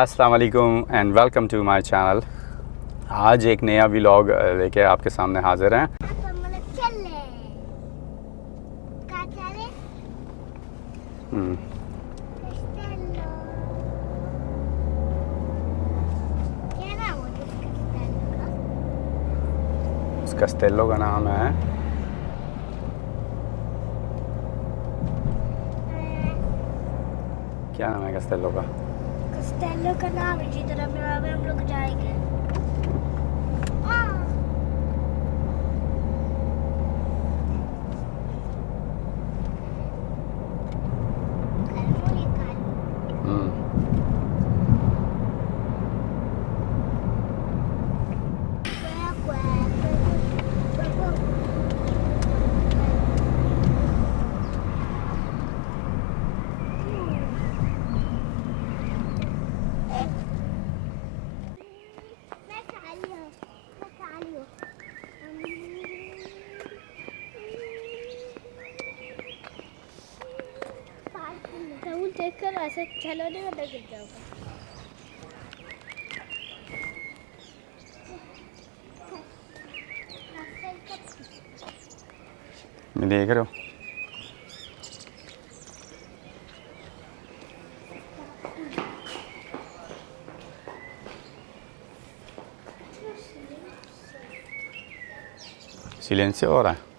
अस्सलाम वालेकुम and welcome to my channel आज एक नया व्लॉग लेके आपके सामने हाजिर हैं। हम्म, है कस्टेलो का नाम है। क्या नाम है कस्टेलो का? कस्टेलो का नाम है जिधर हम लोग जाएँगे हाँ। Carmoli Carmoli. हम्म, देखकर ऐसे चलोने में गिर जाऊँगा ये देख रहे हो सिलेंसियो हो रहा है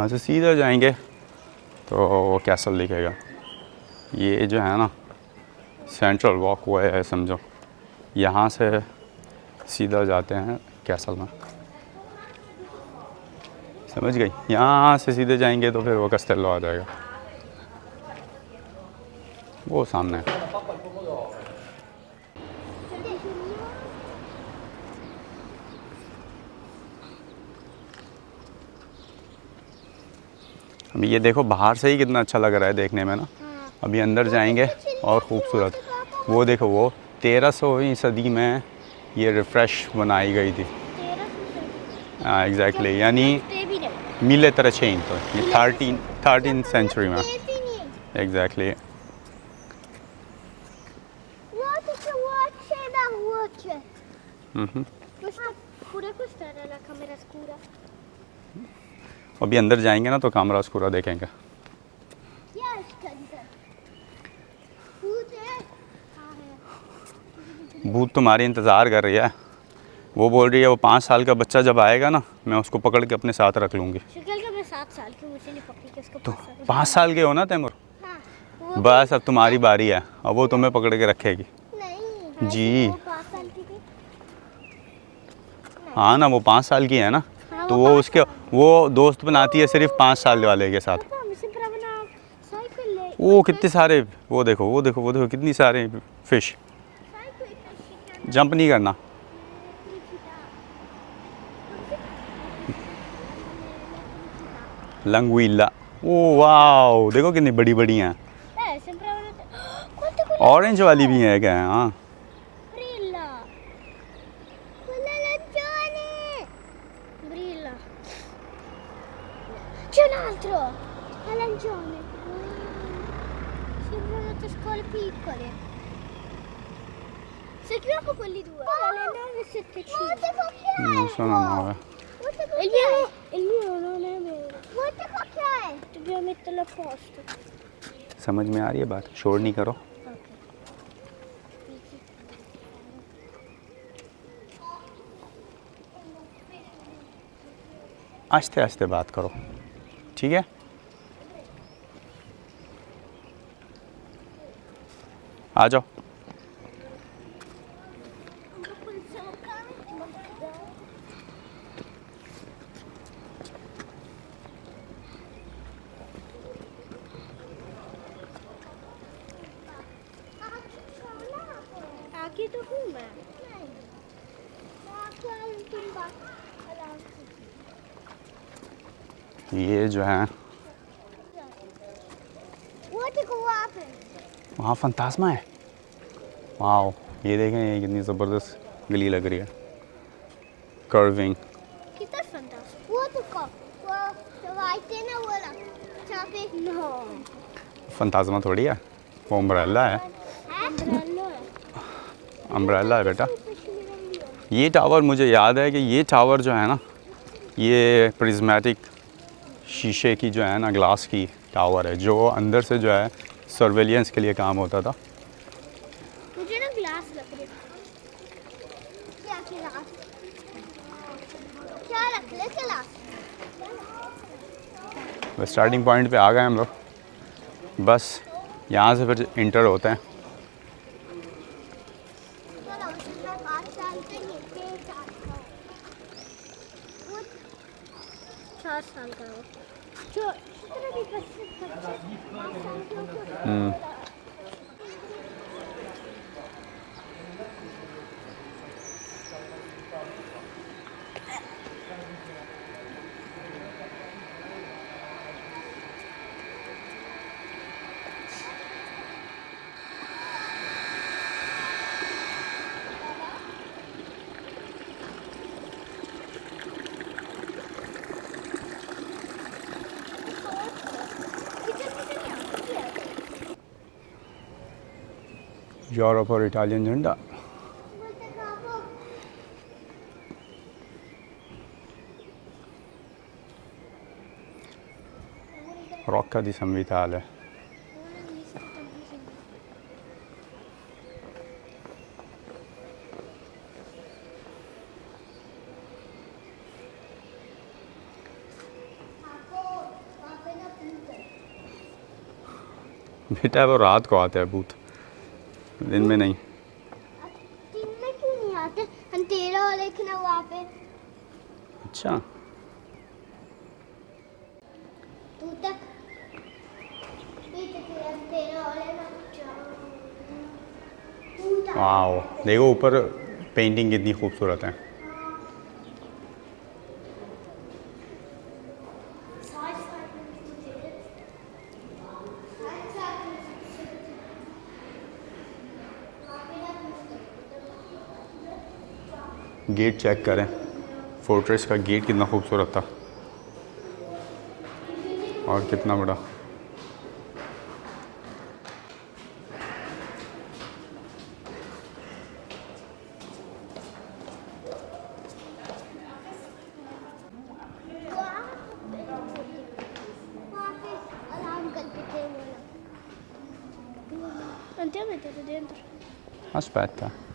यहाँ से सीधा जाएँगे। तो वो कैसल दिखेगा। ये जो है ना सेंट्रल वॉक वे है, समझो। यहाँ से सीधा जाते हैं कैसल में। समझ गई? यहाँ से सीधे जाएँगे तो फिर वो कस्टेलो आ जाएगा। वो सामने। है अभी ये देखो बाहर से ही कितना अच्छा लग रहा है देखने में ना। अभी अंदर जाएँगे और ख़ूबसूरत। वो देखो वो तेरह सौवीं सदी में ये रिफ़्रेश बनाई गई थी। हाँ एग्जैक्टली यानी मिले तरह चेंज तो ये थर्टीन थर्टीन सेंचुरी में। Exactly Pure questa era la camera scura. अभी अंदर जाएँगे ना तो कैमरा उसको देखेंगे। भूत भूत तुम्हारी इंतज़ार कर रही है। वो बोल रही है वो पाँच साल का बच्चा जब आएगा ना मैं उसको पकड़ के अपने साथ रख लूँगी। शक्ल का मैं सात साल की मुझे नहीं पकड़ी कि उसको तो पाँच साल के हो ना तैमूर हाँ बस अब तुम्हारी बारी है। अब वो तुम्हें पकड़ के रखेगी। नहीं जी। हाँ ना वो पाँच साल की है ना? तो वो उसके वो दोस्त बनाती है सिर्फ़ पाँच साल वाले के साथ। वो कितने सारे वो देखो वो देखो वो देखो कितनी सारे फ़िश जंप नहीं करना। लंगुइला। ओ वाओ देखो कितनी बड़ी बड़ी हैं ऑरेंज वाली भी है क्या? हाँ। बात शोर नहीं करो। आस्ते आस्ते बात करो ठीक है? आ जाओ आगे तो हूँ मैं ये जो है वो देखो वहाँ पे वहाँ फंतासमा है? वाओ ये देखें ये कितनी ज़बरदस्त गली लग रही है। कर्विंग है फंताजमा थोड़ी है। वो है। अम्ब्रेला है। अम्ब्रेला है बेटा। ये टावर मुझे याद है कि ये टावर जो है ना ये प्रिज्मेटिक शीशे की जो है ना ग्लास की टावर है जो अंदर से जो है सर्वेलियंस के लिए काम होता था। मुझे ना ग्लास लग रही क्या गिलास क्या रख ले गिलास स्टार्टिंग पॉइंट पे आ गए हम लोग। बस यहाँ से फिर इंटर होते हैं चलो उसका पाँच साल के नीचे चार साल वो चार साल का वो जो कितने भी बच्चे बच्चे पाँच साल के होते हैं। हम्म, किचन किचन यहाँ पे है। यूरोप और इटालियन झंडा बोलते काबू Rocca di San Vitale. बेटा वो रात को आते हैं भूत दिन में नहीं। दिन में क्यों नहीं आते? अंधेरा हो लेकिन वहाँ पे अच्छा। तू तक लेना तू तक वाओ। देखो ऊपर पेंटिंग कितनी खूबसूरत है। गेट चेक करें। फोर्ट्रेस का गेट कितना खूबसूरत था। और कितना बड़ा। Wहाँ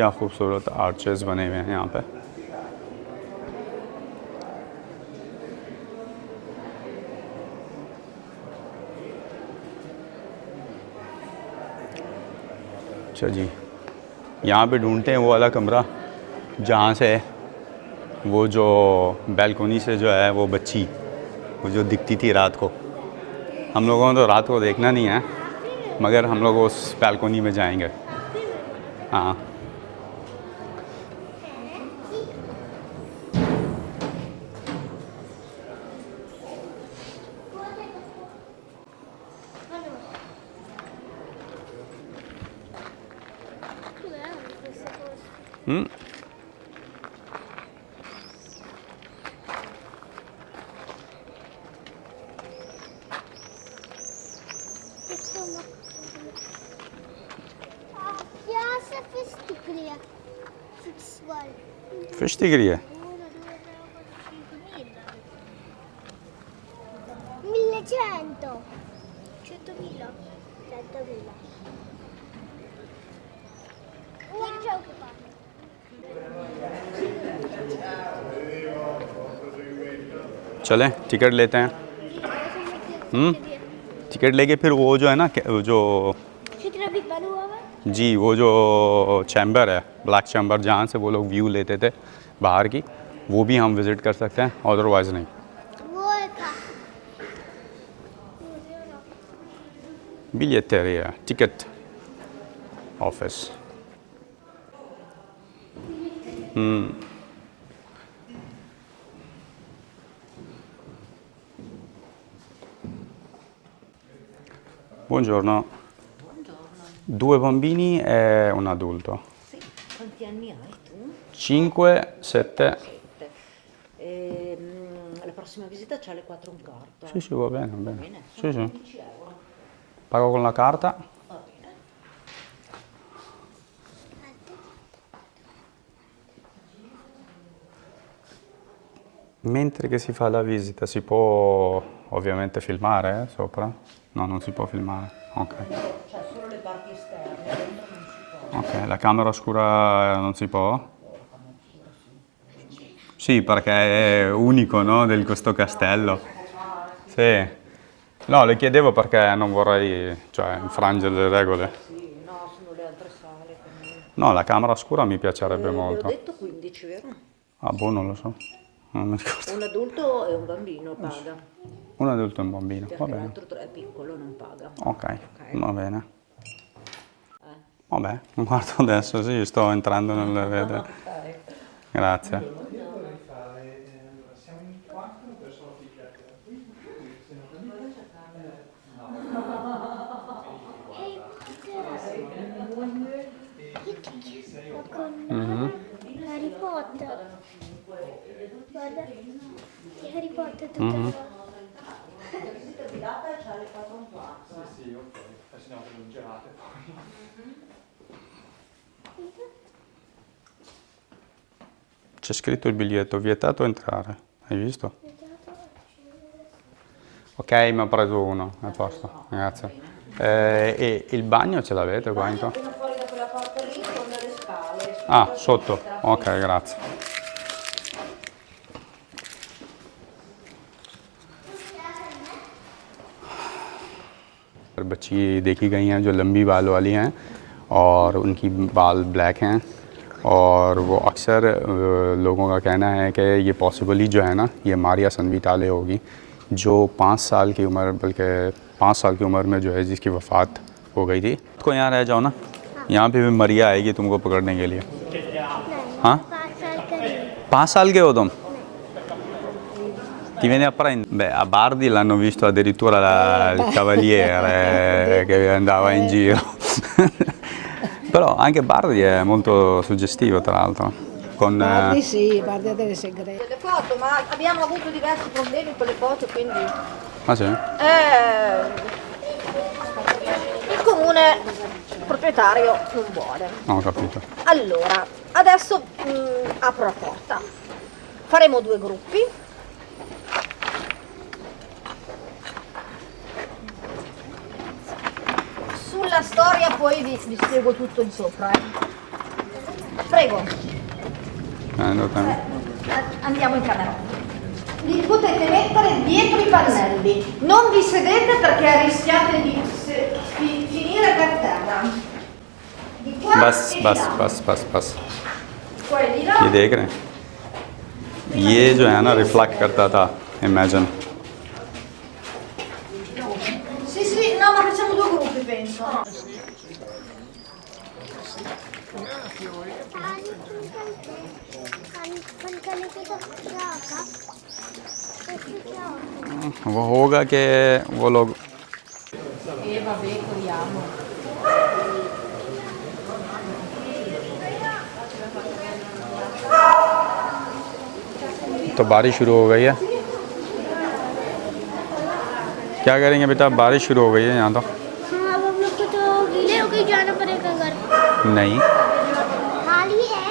क्या खूबसूरत आर्चेस बने हुए हैं यहाँ पे। अच्छा जी, यहाँ पे ढूंढते हैं वो वाला कमरा, जहाँ से वो जो बैल्कोनी से जो है वो बच्ची, वो जो दिखती थी रात को। हम लोगों को तो रात को देखना नहीं है, मगर हम लोग उस बैलकोनी में जाएँगे। हाँ। हम्म क्या से फ़िश दिख रही है फ़िश वर्ल्ड फ़िश दिख रही है Mille cento. Centomila. Centomila. Che gioco fa? चलें टिकट लेते हैं। हम्म टिकट लेके फिर वो जो है ना जो है जी वो जो चैम्बर है ब्लैक चैम्बर जहाँ से वो लोग व्यू लेते थे बाहर की वो भी हम विज़िट कर सकते हैं अदरवाइज़ नहीं। वो था। Ticket office. office. Mm. Buongiorno. Due bambini e un adulto. Sì, quanti anni hai tu? 5, 7. Ehm, la prossima visita c'è alle 4 un quarto. Sì, sì, va bene, va bene. Bene, Sì, sì. 15 euro. Pago con la carta. Mentre che si fa la visita si può ovviamente filmare eh, sopra? No, non si può filmare. Ok. Cioè solo le parti esterne, dentro non si può. Ok, la camera oscura non si può? Sì, perché è unico, no, del questo castello. Sì. No, le chiedevo perché non vorrei, cioè, infrangere le regole. Sì, no, sono le altre sale. No, la camera oscura mi piacerebbe Eh, le ho molto. detto 15, vero? Ah, boh, non lo so. Non mi ricordo. Un adulto e un bambino paga, Un adulto e un bambino, va perché bene. l'altro è piccolo, non paga. Ok, va bene. Eh. Vabbè, guardo adesso, sì, sto entrando nelle rete. Grazie. con Harry Potter. Guarda, di Harry Potter tutta C'è scritto il biglietto, vietato entrare. Hai visto? Ok, mi ho preso uno, a posto, grazie. Eh, e il bagno ce l'avete qua intorno? Appena fuori da quella porta lì con le scale. Ah, sotto. Ok, grazie. बच्ची देखी गई हैं जो लंबी बाल वाली हैं और उनकी बाल ब्लैक हैं और वो अक्सर लोगों का कहना है कि ये पॉसिबली जो है ना ये मारिया सनविटाले होगी जो पाँच साल की उम्र बल्कि पाँच साल की उम्र में जो है जिसकी वफ़ात हो गई थी। को यहाँ रह जाओ ना यहाँ पे भी मरिया आएगी तुमको पकड़ने के लिए। हाँ? पाँच साल के हो तुम? Ti viene a prendere? Beh, a Bardi l'hanno visto addirittura la- il cavaliere che andava in giro. Però anche Bardi è molto suggestivo, tra l'altro. Con, Bardi eh, sì, Bardi delle segrete. Le foto, ma abbiamo avuto diversi problemi con le foto, quindi... ah sì? Eh, il comune proprietario non vuole. No, ho capito. Allora, adesso mm, apro la porta. Faremo due gruppi. poi vi, vi spiego tutto di sopra. eh. Prego, Eh, andate- eh, andiamo in camera. Vi potete mettere dietro i pannelli. Non vi sedete perché rischiate di, se- di finire per terra. Di qua बस e di बस là. बस बस बस Poi di là. ये देख रहे हैं ये जो है ना रिफ्लेक्ट करता था इमेजिन वो होगा कि वो लोग तो बारिश शुरू हो गई है। क्या करेंगे बेटा? बारिश शुरू हो गई है यहाँ तो। हाँ अब हम लोग को तो गीले होके जाना पड़ेगा घर। नहीं खाली है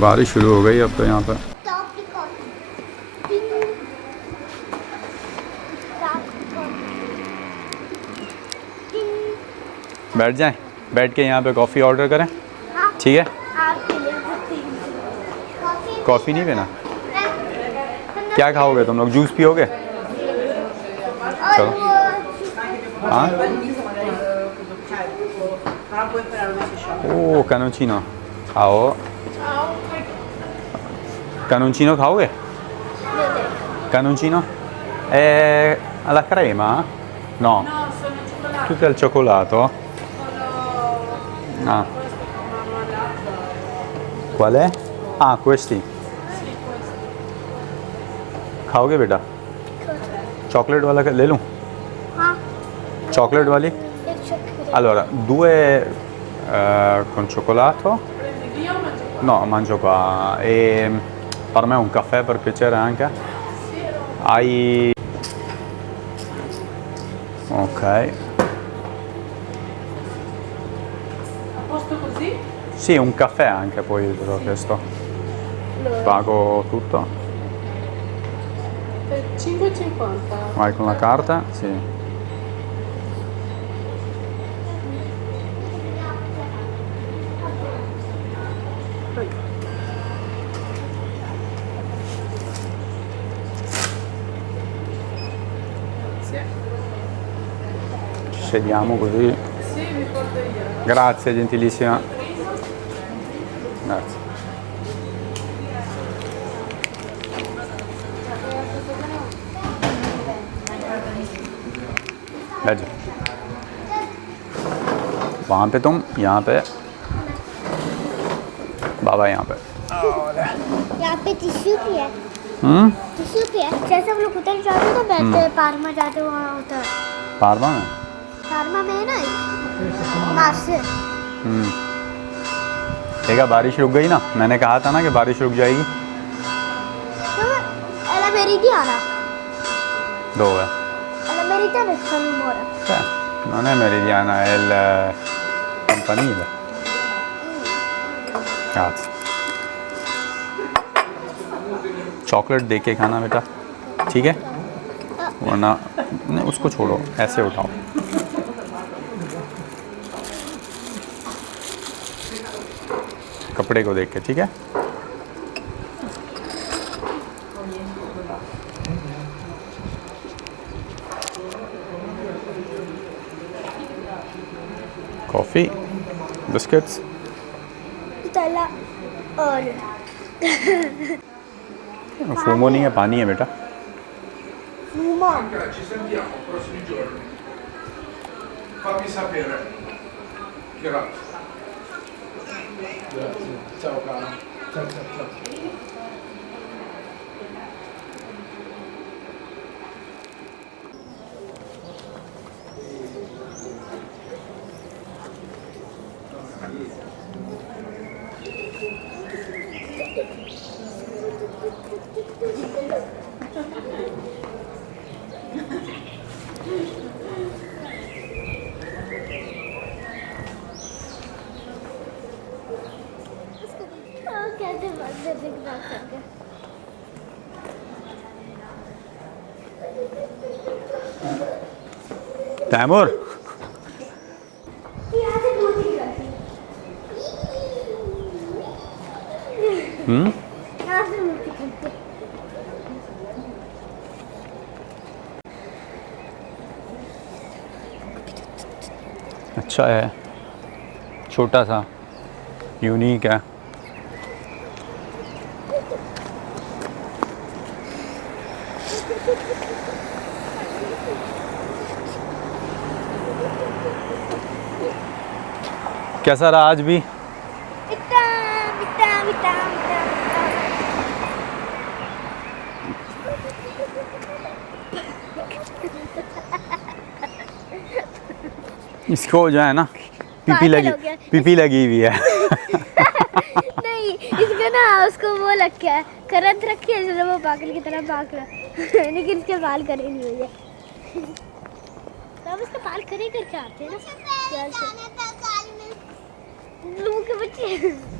बारिश शुरू हो गई अब तो यहाँ पर। बैठ जाए बैठ के यहाँ पे कॉफ़ी ऑर्डर करें। ठीक है? कॉफ़ी नहीं पीना? क्या खाओगे तुम लोग जूस पियोगे और चलो। वो हाँ Ah, puoi fare una shop. ओ कैनोचिनो खाओ कैनोचिनो खाओगे Cannoncino? È alla crema? No. No, sono cioccolati. Tutte al cioccolato? Sono Ah, questo con marmellata. qual è? Ah, questi. Sì, questo. खाओगे बेटा चॉकलेट वाला का- ले लूँ हाँ चॉकलेट वाली एक chocolate allora due eh, con cioccolato Prendi via o mangi qua? no mangio qua e per me un caffè per piacere anche hai ok A posto così? sì un caffè anche poi te l'ho chiesto pago tutto Per 5,50. vai con la carta sì Sì. ci sediamo così Sì, grazie gentilissima बैठ जाओ वहाँ पे तुम यहाँ पे। बाबा यहाँ पे। यहाँ पे टिश्यू भी है। हम्म? टिश्यू भी है। जैसे हम लोग उधर जाते हैं तो बैठते हैं पार्मा जाते हैं वहाँ है। में? पार्मा में है ना मास्टर हम्म। देखा बारिश रुक गई ना? मैंने कहा था ना कि बारिश रुक जाएगी। तो एला meridiana dove? alla meridiana è solo un'ora Cioè, non è meridiana, è il eh, campanile. Grazie. Chocolate दे के खाना बेटा ठीक है वरना नहीं उसको छोड़ो ऐसे उठाओ कपड़े को देख के ठीक है कॉफ़ी बिस्किट्स Nutella और फूमो नहीं है पानी है बेटा. Grazie. Grazie. Ciao cara. Ciao ciao ciao. Taimur थी अच्छा है। छोटा सा यूनिक है। कैसा रहा आज भी? इसको जो है ना पीपी लगी पीपी लगी हुई है। नहीं इसको ना उसको वो लग गया है करंट रखी है इसलिए वो पागल की तरह भाग रहा है। लेकिन इसके बाल करे नहीं हुई है अब इसके बाल करे करके आते हैं ना। लोगों के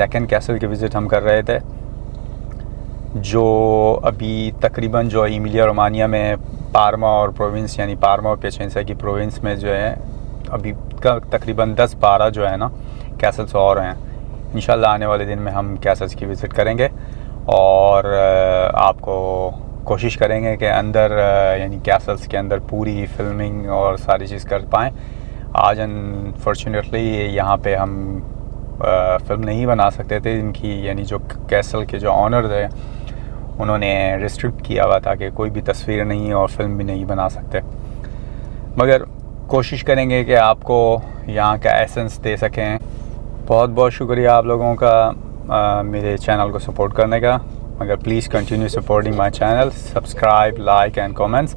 सेकंड कैसल की विज़िट हम कर रहे थे, जो अभी तकरीबन जो इमिलिया रोमानिया में पारमा और प्रोविंस, यानी पारमा और पेचेंसा की प्रोविंस में जो है, अभी का तकरीबन 10-12 जो है ना कैसल्स और हैं। इन आने वाले दिन में हम कैसल्स की विज़िट करेंगे और आपको कोशिश करेंगे कि अंदर यानी कैसल्स के अंदर पूरी फिल्मिंग और सारी चीज़ कर पाएँ। आज अनफॉर्चुनेटली यहाँ पे हम फ़िल्म नहीं बना सकते थे। इनकी यानी जो कैसल के जो ऑनर थे उन्होंने रिस्ट्रिक्ट किया हुआ था कि कोई भी तस्वीर नहीं और फ़िल्म भी नहीं बना सकते। मगर कोशिश करेंगे कि आपको यहाँ का एसेंस दे सकें। बहुत बहुत शुक्रिया आप लोगों का अ, मेरे चैनल को सपोर्ट करने का। मगर please continue supporting my channel subscribe like and comments